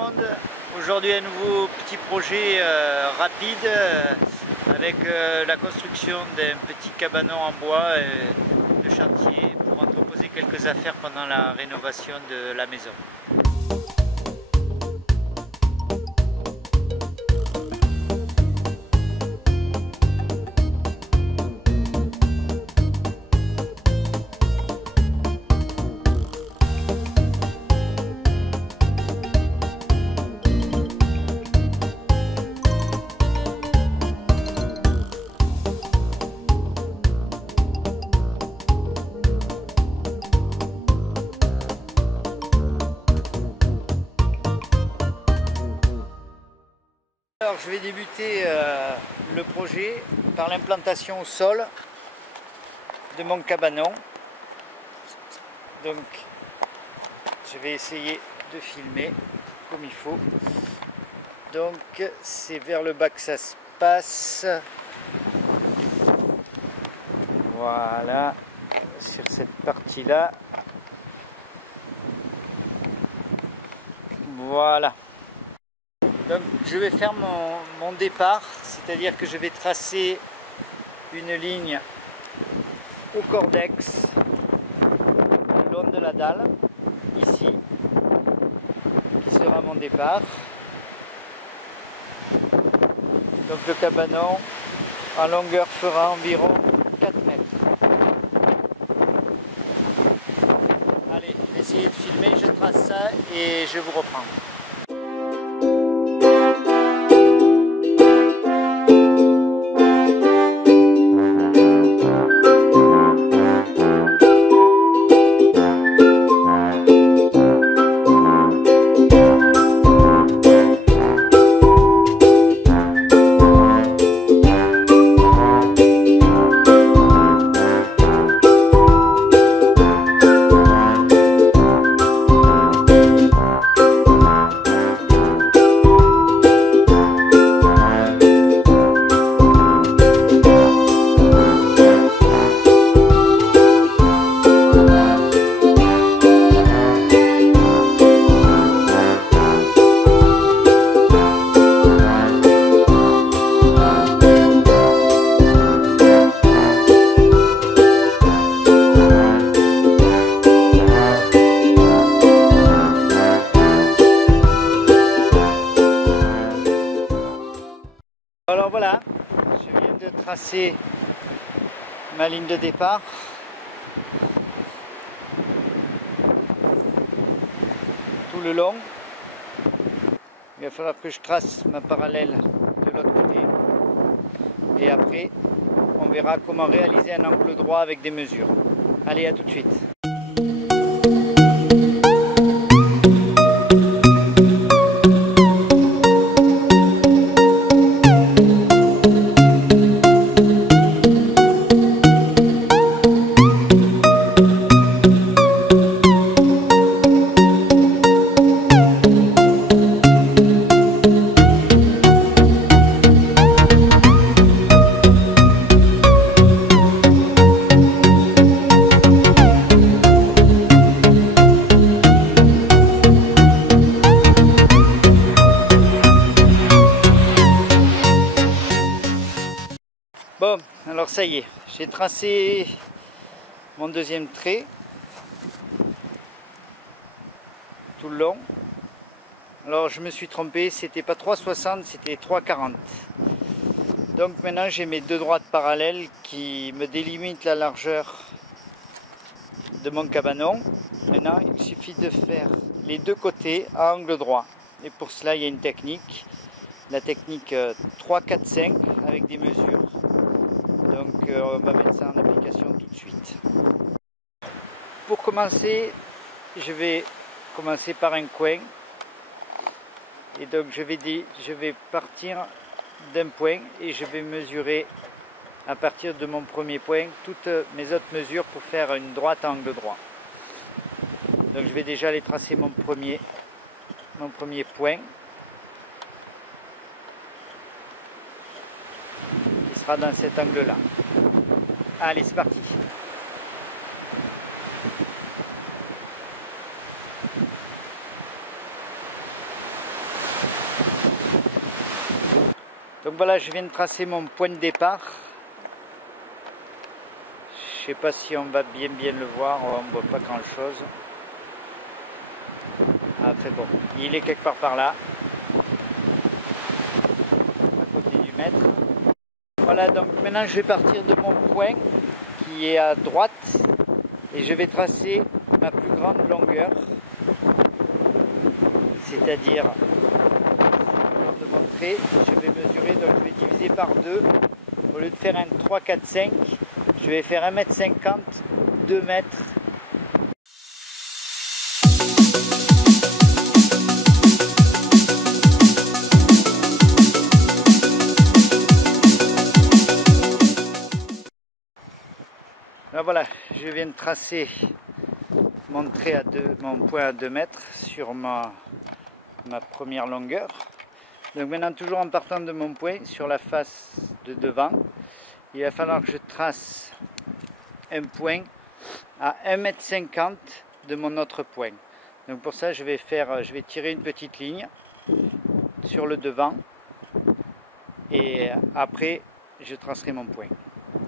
monde. Aujourd'hui un nouveau petit projet rapide avec la construction d'un petit cabanon en bois de chantier pour entreposer quelques affaires pendant la rénovation de la maison. Alors je vais débuter le projet par l'implantation au sol de mon cabanon. Donc je vais essayer de filmer comme il faut. Donc c'est vers le bas que ça se passe. Voilà, sur cette partie-là. Voilà. Donc je vais faire mon départ, c'est-à-dire que je vais tracer une ligne au cordex le long de la dalle, ici, qui sera mon départ. Donc le cabanon en longueur fera environ 4 mètres. Allez, essayez de filmer, je trace ça et je vous reprends. Alors voilà, je viens de tracer ma ligne de départ. Tout le long. Il va falloir que je trace ma parallèle de l'autre côté. Et après, on verra comment réaliser un angle droit avec des mesures. Allez, à tout de suite. Bon, alors ça y est, j'ai tracé mon deuxième trait tout le long. Alors je me suis trompé, c'était pas 3,60, c'était 3,40. Donc maintenant j'ai mes deux droites parallèles qui me délimitent la largeur de mon cabanon. Maintenant il suffit de faire les deux côtés à angle droit. Et pour cela il y a une technique, la technique 3-4-5 avec des mesures. Donc on va mettre ça en application tout de suite. Pour commencer, je vais commencer par un coin. Et donc je vais partir d'un point et je vais mesurer à partir de mon premier point toutes mes autres mesures pour faire une droite à angle droit. Donc je vais déjà aller tracer mon premier point. Qui sera dans cet angle-là. Allez, c'est parti. Donc voilà, je viens de tracer mon point de départ. Je sais pas si on va bien le voir, on ne voit pas grand chose. Ah, c'est bon, il est quelque part par là, à côté du mètre. Voilà, donc maintenant je vais partir de mon point qui est à droite et je vais tracer ma plus grande longueur, c'est-à-dire de mon trait, je vais mesurer, donc je vais diviser par 2. Au lieu de faire un 3, 4, 5, je vais faire 1,50 m, 2 mètres. Là, voilà, je viens de tracer mon trait mon point à 2 mètres sur ma première longueur. Donc maintenant, toujours en partant de mon point sur la face de devant, il va falloir que je trace un point à 1,50 m de mon autre point. Donc pour ça, je vais tirer une petite ligne sur le devant et après, je tracerai mon point.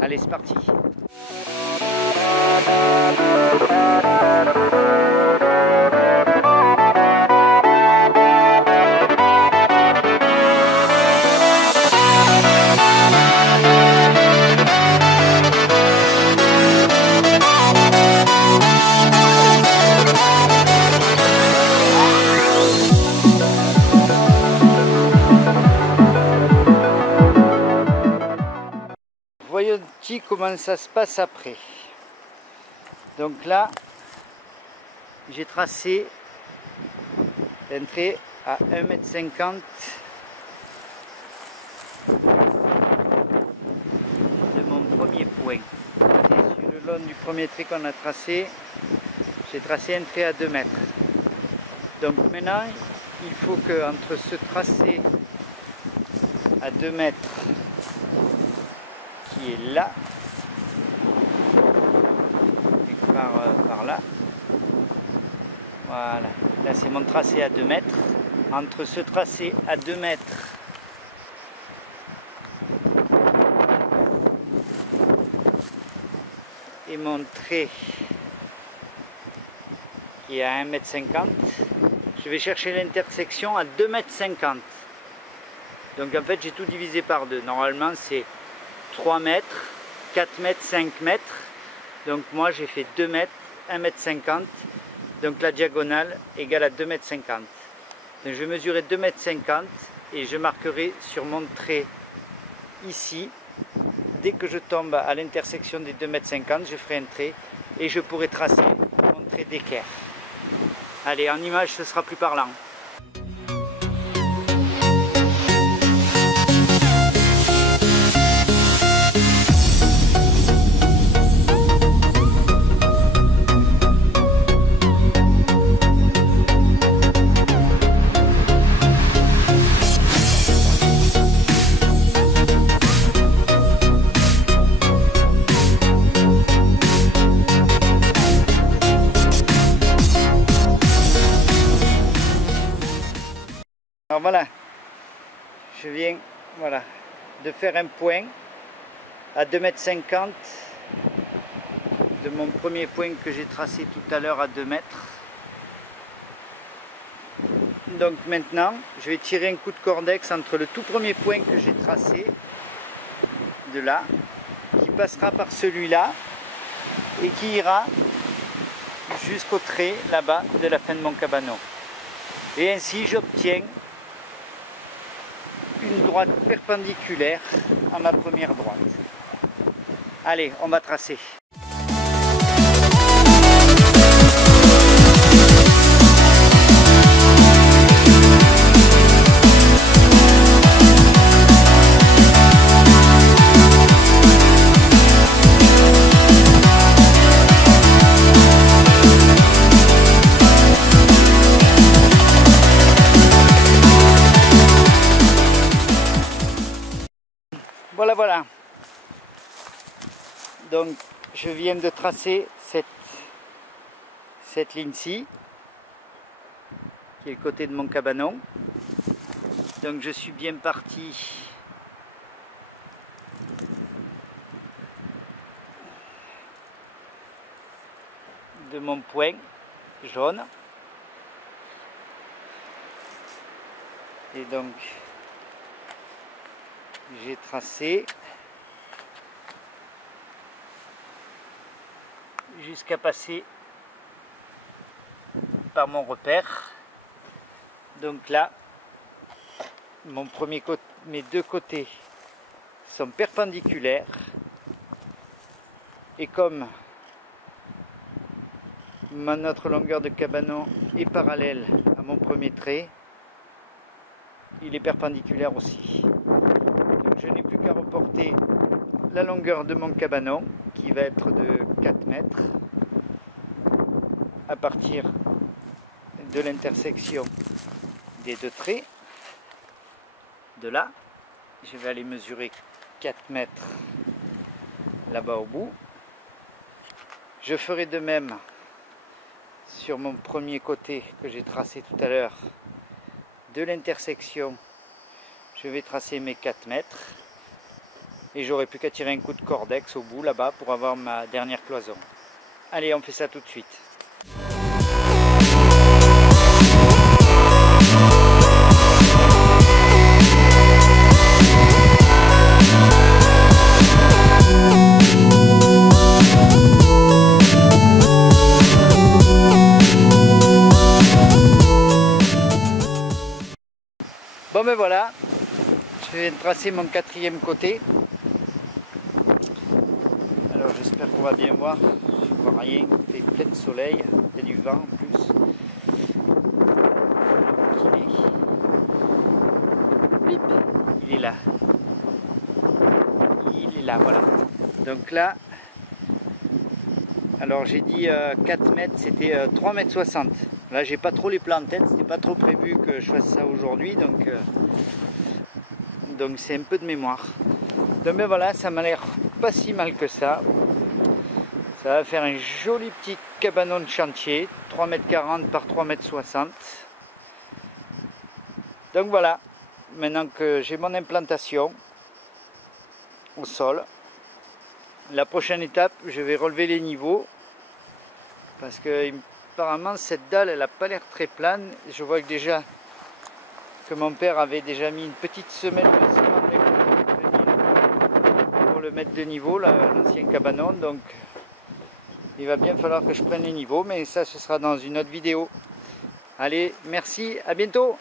Allez, c'est parti! Voyons comment ça se passe après. Donc là, j'ai tracé un trait à 1,50 m de mon premier point. Et sur le long du premier trait qu'on a tracé, j'ai tracé un trait à 2 mètres. Donc maintenant, il faut que entre ce tracé à 2 mètres qui est là et par là, voilà, là c'est mon tracé à 2 mètres. Entre ce tracé à 2 mètres et mon trait qui est à 1,50 m, je vais chercher l'intersection à 2,50 m. Donc en fait j'ai tout divisé par 2. Normalement c'est 3 mètres, 4 mètres, 5 mètres. Donc moi j'ai fait 2 mètres, 1,50 m. Donc la diagonale égale à 2,50 m. Donc je vais mesurer 2,50 m et je marquerai sur mon trait ici. Dès que je tombe à l'intersection des 2,50 m, je ferai un trait et je pourrai tracer mon trait d'équerre. Allez, en image ce sera plus parlant. Alors voilà, je viens de faire un point à 2,50 m de mon premier point que j'ai tracé tout à l'heure à 2 mètres. Donc maintenant, je vais tirer un coup de cordex entre le tout premier point que j'ai tracé, de là, qui passera par celui-là et qui ira jusqu'au trait là-bas de la fin de mon cabanon. Et ainsi j'obtiens une droite perpendiculaire à ma première droite. Allez, on va tracer. Voilà. Donc je viens de tracer cette ligne-ci, qui est le côté de mon cabanon. Donc je suis bien parti de mon point jaune. Et donc j'ai tracé jusqu'à passer par mon repère. Donc là, mes deux côtés sont perpendiculaires, et comme notre longueur de cabanon est parallèle à mon premier trait, il est perpendiculaire aussi. Donc je n'ai plus qu'à reporter la longueur de mon cabanon, qui va être de 4 mètres, à partir de l'intersection des deux traits. De là, je vais aller mesurer 4 mètres là-bas au bout. Je ferai de même sur mon premier côté que j'ai tracé tout à l'heure. De l'intersection, je vais tracer mes 4 mètres. Et j'aurai plus qu'à tirer un coup de cordex au bout là-bas pour avoir ma dernière cloison. Allez, on fait ça tout de suite. Bon ben voilà, je vais tracer mon quatrième côté. Alors j'espère qu'on va bien voir, je ne vois rien, il fait plein de soleil, il y a du vent en plus. Il est là. Il est là, voilà. Donc là, alors j'ai dit 4 mètres, c'était 3 mètres 60. Là j'ai pas trop les plans en tête, c'était pas trop prévu que je fasse ça aujourd'hui, donc c'est un peu de mémoire. Donc ben voilà, ça m'a l'air pas si mal que ça. Ça va faire un joli petit cabanon de chantier, 3,40 m par 3,60 m. Donc voilà, maintenant que j'ai mon implantation au sol, la prochaine étape, je vais relever les niveaux, parce que apparemment cette dalle elle n'a pas l'air très plane. Je vois que déjà que mon père avait déjà mis une petite semelle de ciment pour le mettre de niveau, l'ancien cabanon, donc il va bien falloir que je prenne les niveaux, mais ça ce sera dans une autre vidéo. Allez, merci, à bientôt.